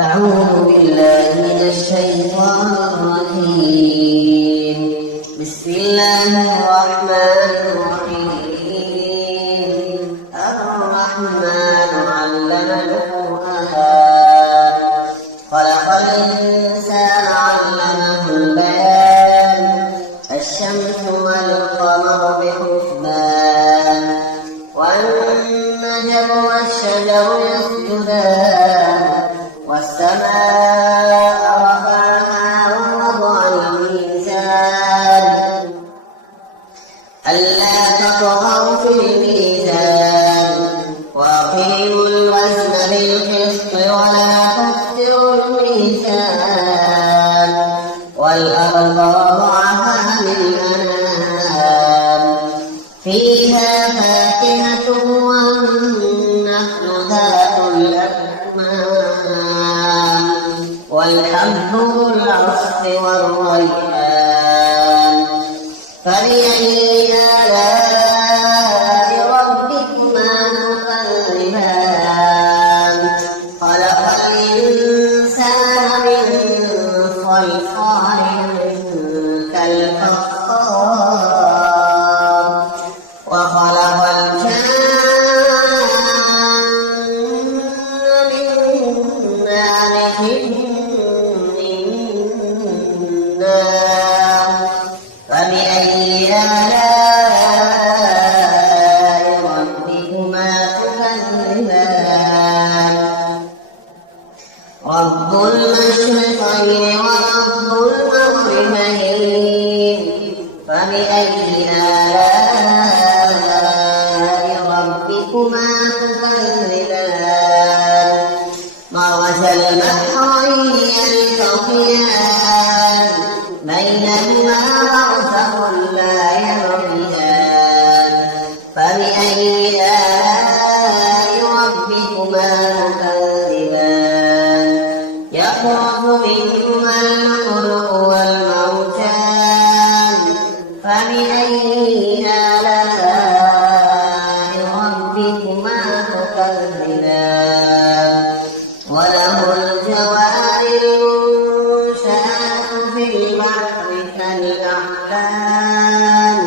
أعوذ بالله من الشيطان الرجيم. بسم الله الرحمن الرحيم. الرحمن علم القرآن خلق الإنسان علمه البيان الشمس والقمر بحسبان والنجم والشجر يسجدان والسماء رفعها ووضع الميزان ألا تطغوا في الميزان وأقيموا الوزن بالقسط ولا تخسروا الميزان والأرض وضعها للأنام فيها فاكهة والنخل ذات الأكمام والحب ذو العصف والريحان فبأي آلاء ربكما تكذبان خلق الإنسان من صلصال كالفخار وخلق الجان من مارج من نار فبأي آلاء ربكما تكذبان رب المشرقين ورب المغربين فبأي آلاء ربكما تكذبان مرج البحرين يلتقيان بينهما برزخ لا يبغيان فبأي آلاء ربكما تكذبان يخرج منهما اللؤلؤ والمرجان فبأي آلاء ربكما تكذبان وله الجوار المنشآت في البحر كالأعلام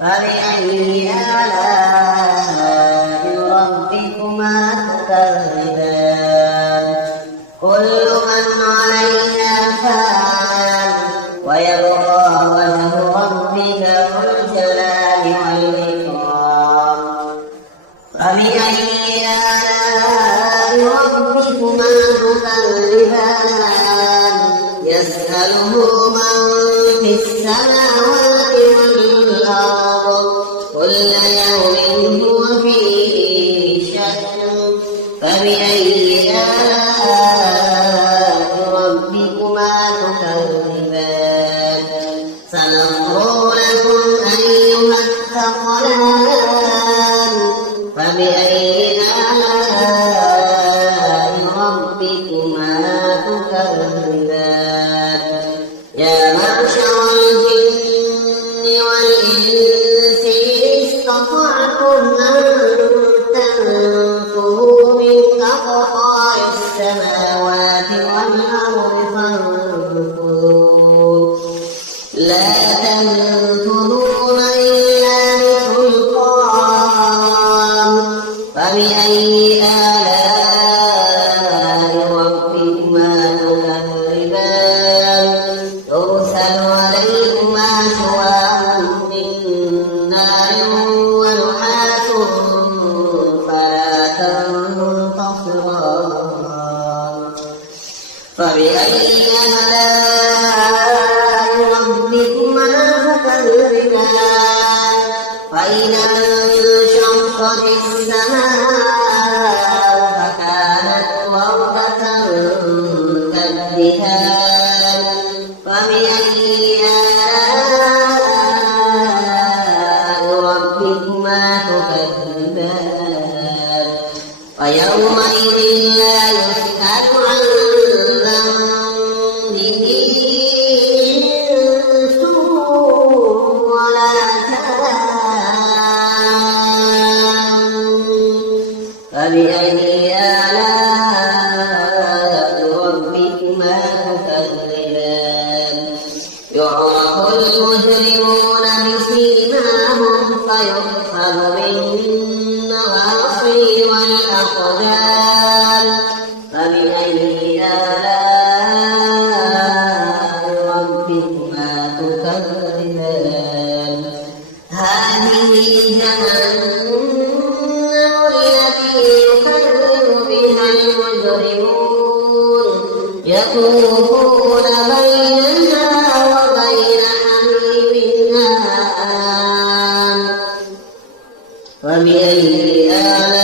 فبأي آلاء ربكما تكذبان كل من عليها فان ويبقى وجه ربك ذو الجلال والإكرام فبأي آلاء ربكما تكذبان يسأله من في السماوات والأرض كل يوم هو في شأن فبأي آلاء ربكما تكذبان سنفرغ لكم أيها الثقلان فبأي آلاء ربكما تكذبان يا معشر الجن والإنس إن استطعتم أن تنفذوا من أقطار السماوات والأرض فانفذوا لا تنفذون إلا بسلطان فبأي آلاء ربكما تكذبان يرسل عليكما شواظ من نار ونحاس فلا تنتصران فبأي آلاء ربكما تكذبان فإذا انشقت السماء فكانت وردة كالدهان فبأي آلاء ربكما تكذبان ويومئذ لا يسأل عن ذنبه إنس ولا جان فبأي آلاء فبأي آلاء ربكما تكذبان هذه جهنم التي يكذب بها المجرمون يطوفون بينها وبين حميم آن فبأي آلاء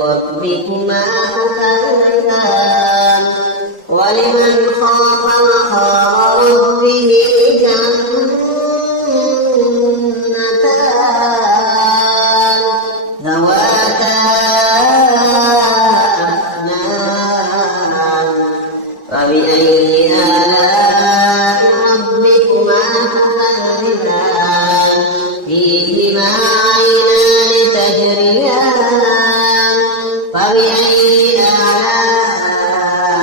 ربكما تكذبان ولمن خاف مقام ربه جنتان ذواتا أفنان فبأي آلاء ربكما تكذبان فيهما عينان تجريان فبأي آلاء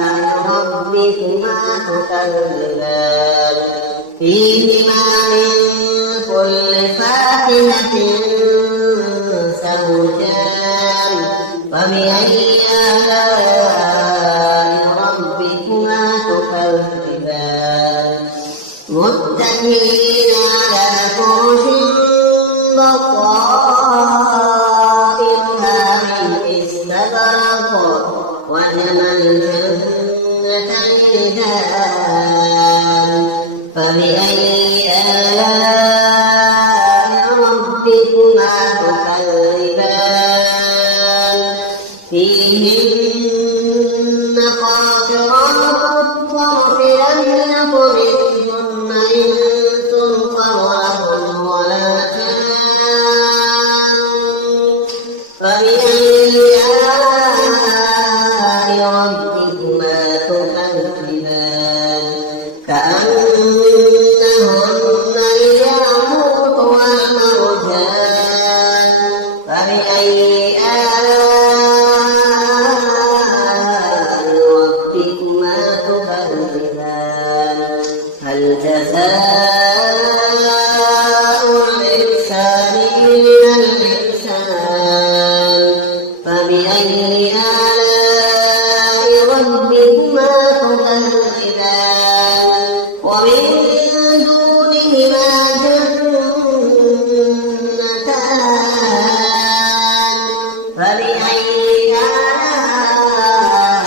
ربكما تكذبان فيهما من كل فاكهة زوجان فبأي آلاء ربكما تكذبان متكئين على فرش بطائنها من استبرق وجنى الجنتين دان فبأي آلاء ربكما تكذبان فيهن قاصرات الطرف لم يطمثهن إنس قبلهم ولا جان فبأي آلاء ربكما تكذبان كأنهن الياقوت والمرجان فبأي آلاء ربكما تكذبان هل جزاء الإحسان إلا الإحسان فبأي آلاء ربكما تكذبان ومن دونهما جنتان فبأي آلاء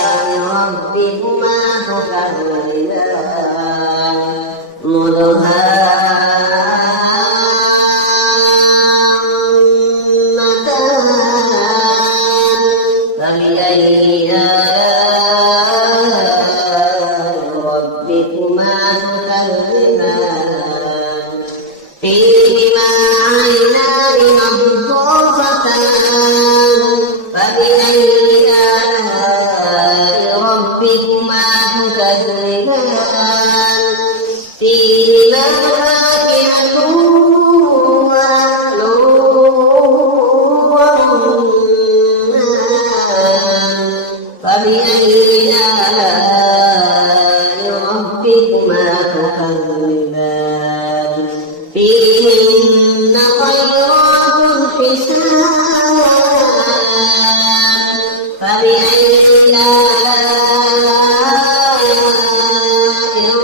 ربكما تكذبان مدهامتان فبأي آلاء ربكما تكذبان فيهما عينان نضاختان فبأي آلاء ربكما تكذبان فيهما فاكهة ونخل ورمان فبأي آلاء ربكما تكذبان فيهن خيرات حسان فبأي آلاء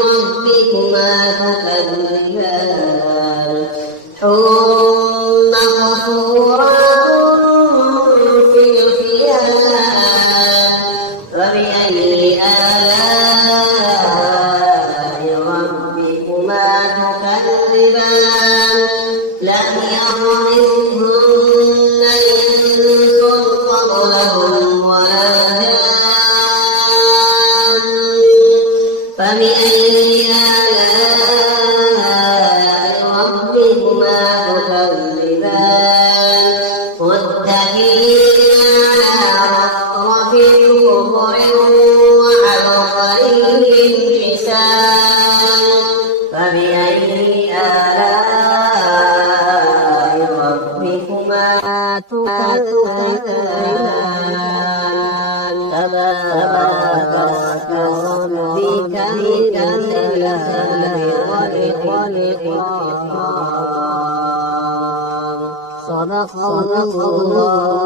ربكما تكذبان حور مقصورات في الخيام فبأي آلاء ربكما تكذبان لم يطمثهن إنس قبلهم ولا جان فبأي آلاء ربكما تكذبان متكئين على رفرف خضر وعبقري حسان فبأي آلاء ربكما تكذبان تبارك اسم ربك ذي الجلال والإكرام صدق الله